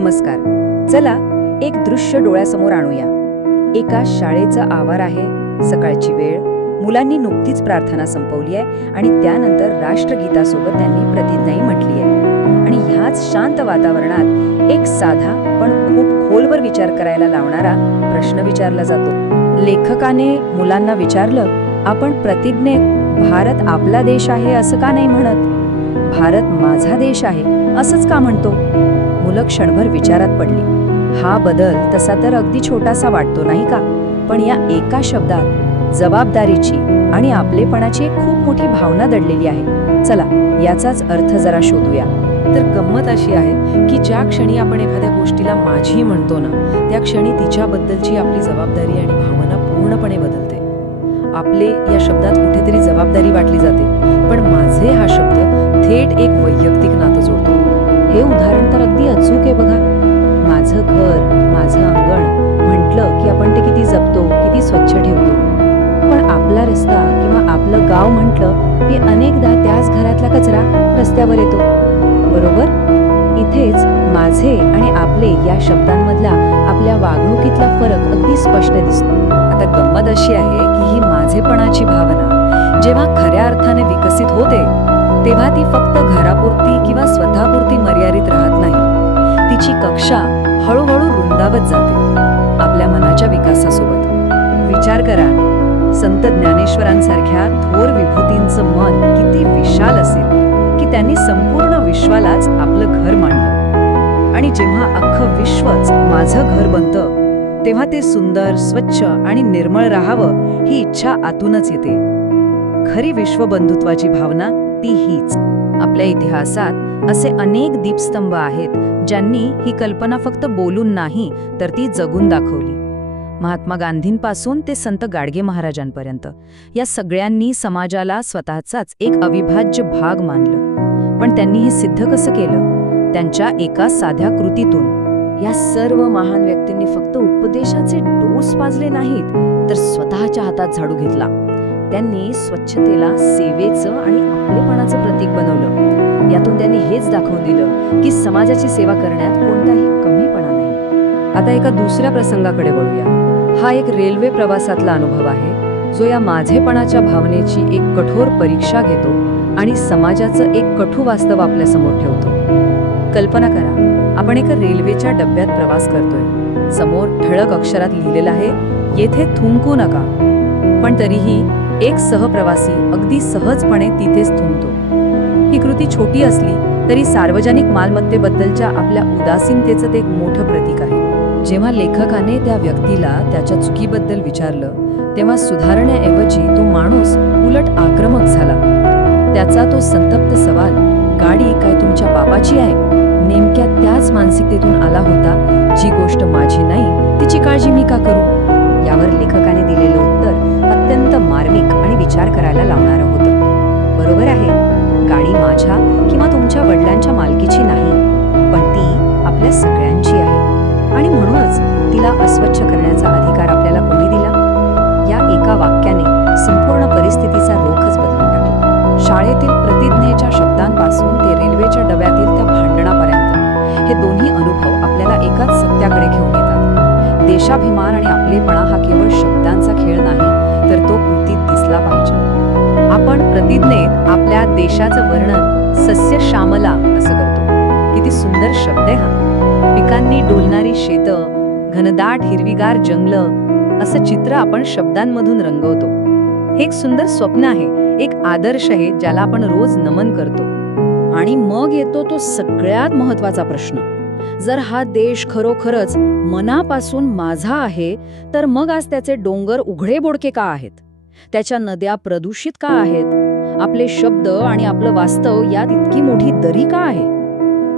नमस्कार. चला एक दृश्य डोळ्यासमोर आणूया. एका शाळेचा आवार आहे. सकाळची वेळ. मुलांनी नुकतीच प्रार्थना संपवली आहे आणि त्यानंतर राष्ट्रगीतासोबत त्यांनी प्रतिज्ञाही म्हटली आहे. आणि ह्याच शांत वातावरणात एक साधा पण खूप खोलवर विचार करायला लावणारा प्रश्न विचारला जातो. लेखकाने मुलांना विचारलं, आपण प्रतिज्ञेत भारत आपला देश आहे असं का नाही म्हणत? भारत माझा देश आहे असंच का म्हणतो? मुलं क्षणभर विचारात पडली. हा बदल तसा तर अगदी छोटासा वाटतो नाही का, पण या एका शब्दात जबाबदारीची आणि आपलेपणाची एक खूप मोठी भावना दडलेली आहे. चला याचाच अर्थ जरा शोधूया. तर गंमत अशी आहे की ज्या क्षणी आपण एखाद्या गोष्टीला माझी म्हणतो ना, त्या क्षणी तिच्याबद्दलची आपली जबाबदारी आणि भावना पूर्णपणे बदलते. आपले या शब्दात कुठेतरी जबाबदारी वाटली जाते, पण माझे हा शब्द थेट एक वैयक्तिक नातं जोडतो. हे उदाहरण तर अगदी अचूक आहे बघा. माझं घर, माझं अंगण म्हटलं की आपण ते किती जपतो, किती स्वच्छ ठेवतो. पण आपला रस्ता किंवा आपलं गाव म्हटलं की अनेकदा त्याच घरातला कचरा रस्त्यावर येतो, बरोबर? इथेच माझे आणि आपले या शब्दांमधला आपल्या वागणुकीतला फरक अगदी स्पष्ट दिसतो. आता गंमत अशी आहे की ही माझेपणाची भावना जेव्हा खऱ्या अर्थाने विकसित होते तेव्हा ती फक्त घरापुरती किंवा स्वतःपुरती मर्यादित राहत नाही. तिची कक्षा हळूहळू रुंदावत जाते आपल्या मनाच्या विकासासोबत. विचार करा, संत ज्ञानेश्वरांसारख्या थोर विभूतींचं मन किती विशाल असेल की त्यांनी संपूर्ण विश्वालाच आपलं घर मानलं. आणि जेव्हा अख्खं विश्वच माझं घर बनतं तेव्हा ते सुंदर, स्वच्छ आणि निर्मळ राहावं ही इच्छा आतूनच येते. खरी विश्वबंधुत्वाची भावना ती हीच. आपल्या इतिहासात असे अनेक दीपस्तंभ आहेत ज्यांनी ही कल्पना फक्त बोलून नाही तर ती जगून दाखवली. महात्मा गांधींपासून ते संत गाडगे महाराजांपर्यंत या सगळ्यांनी समाजाला स्वतःचाच एक अविभाज्य भाग मानलं. पण त्यांनी हे सिद्ध कसं केलं? त्यांच्या एका साध्या कृतीतून. या सर्व महान व्यक्तींनी फक्त उपदेशाचे डोस पाजले नाहीत, तर स्वतःच्या हातात झाडू घेतला. त्यांनी स्वच्छतेला सेवेचं आणि आपलेपणाचं प्रतीक बनवलं. यातून त्यांनी हेच दाखवून दिलं की समाजाची सेवा करण्यात कोणताही कमीपणा नाही. आता एका दुसऱ्या प्रसंगाकडे वळूया. हा एक रेल्वे प्रवासातला अनुभव आहे जो या माझेपणाच्या भावनेची एक कठोर परीक्षा घेतो आणि समाजाचं एक कठू वास्तव आपल्यासमोर ठेवतो. कल्पना करा, आपण एका रेल्वेच्या डब्यात प्रवास करतोय. समोर ठळक अक्षरात लिहिलेलं आहे, येथे थुंकू नका. पण तरीही एक सहप्रवासी अगदी सहजपणे तिथेच थुंकतो. ही कृती छोटी असली तरी सार्वजनिक मालमत्तेबद्दलच्या आपल्या उदासीनतेचं ते एक मोठं प्रतीक आहे. जेव्हा लेखकाने त्या व्यक्तीला त्याच्या चुकीबद्दल विचारलं तेव्हा सुधारण्याऐवजी तो माणूस उलट आक्रमक झाला. त्याचा तो संतप्त सवाल, गाडी काय तुमच्या बापाची आहे, नेमक्या त्याच मानसिकतेतून आला होता जी गोष्ट माझी नाही तिची काळजी मी का करू. यावर लेखकाने दिलेलं उत्तर अत्यंत मार्मिक आणि विचार करायला लावणारं होतं. बरोबर आहे, गाडी माझ्या किंवा तुमच्या वडिलांच्या मालकीची नाही, पण ती आपल्या सगळ्यांची आहे. आणि म्हणूनच तिला अस्वच्छ करण्याचा अधिकार आपल्याला कोणी दिला? या एका वाक्याने संपूर्ण परिस्थितीचा रोखच बदलून टाकला. शाळेतील प्रतिज्ञेच्या शब्दांपासून ते रेल्वेच्या डब्यातील त्या भांडणापर्यंत हे दोन्ही अनुभव आपल्याला एकाच सत्याकडे घेऊन येतात. देशाभिमान आणि आपलेपणा हा केवळ शब्दांचा खेळ नाही, तर तो कृतीत दिसला पाहिजे. आपण प्रतिज्ञेत आपल्या देशाचं वर्णन सस्य श्यामला असं करतो. किती सुंदर शब्द आहे हा. पिकांनी डोलणारी शेतं, घनदाट हिरवीगार जंगलं, असं चित्र आपण शब्दांमधून रंगवतो. हे एक सुंदर स्वप्न आहे, एक आदर्श आहे ज्याला आपण रोज नमन करतो. आणि मग येतो तो सगळ्यात महत्वाचा प्रश्न. जर हा देश खरोखरच मनापासून माझा आहे, तर मग आज त्याचे डोंगर उघडे बोडके का आहेत? त्याच्या नद्या प्रदूषित का आहेत? आपले शब्द आणि आपलं वास्तव यात इतकी मोठी दरी का आहे?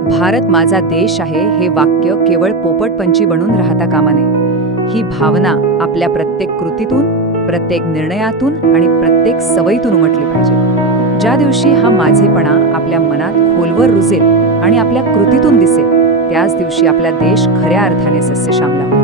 भारत माझा देश आहे हे वाक्य केवळ पोपटपंची बनून राहता कामा नये. ही भावना आपल्या प्रत्येक कृतीतून, प्रत्येक निर्णयातून आणि प्रत्येक सवयीतून उमटली पाहिजे. ज्या दिवशी हा माझेपणा आपल्या मनात खोलवर रुजेल आणि आपल्या कृतीतून दिसेल, त्याच दिवशी आपला देश खऱ्या अर्थाने सस्यश्यामला होईल.